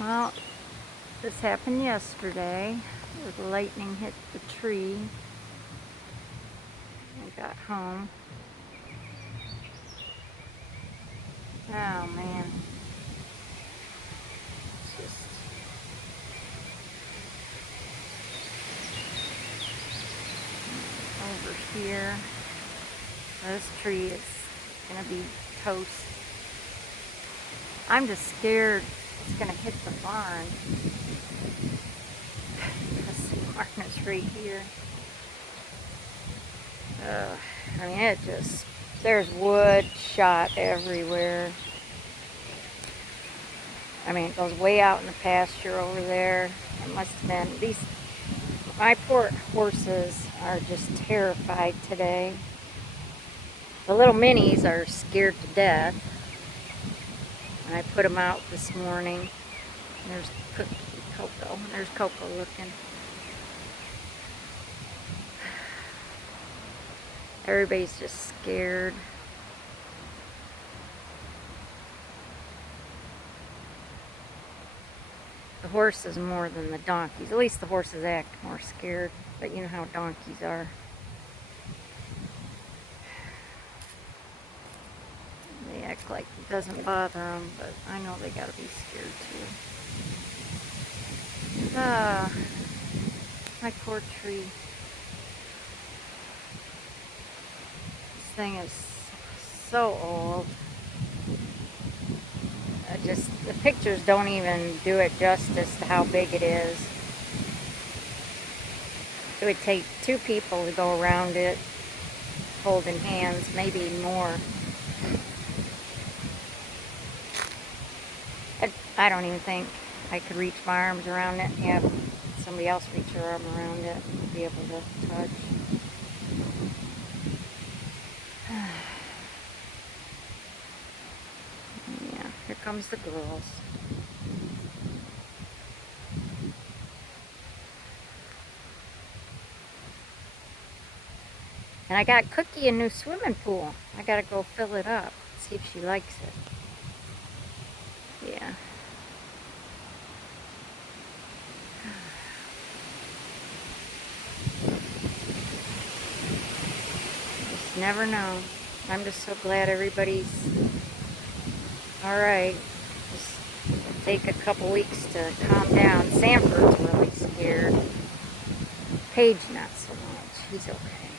Well, this happened yesterday. The lightning hit the tree. I got home. Oh man. It's just over here. This tree is gonna be toast. I'm just scared it's gonna hit the barn. Because the barn is right here. I mean, there's wood shot everywhere. I mean, it goes way out in the pasture over there. It must have been, my poor horses are just terrified today. The little minis are scared to death. I put them out this morning. There's Coco. There's Coco looking. Everybody's just scared. The horses more than the donkeys. At least the horses act more scared. But you know how donkeys are. They act like it doesn't bother them, but I know they gotta be scared too. My poor tree. This thing is so old. The pictures don't even do it justice to how big it is. It would take 2 people to go around it, holding hands, maybe more. I don't even think I could reach my arms around it and have somebody else reach their arm around it and be able to touch. Yeah, here comes the girls. And I got Cookie a new swimming pool. I gotta go fill it up, see if she likes it. Yeah. Just never know. I'm just so glad everybody's alright. Just take a couple weeks to calm down. Sanford's really scared. Paige not so much. He's okay.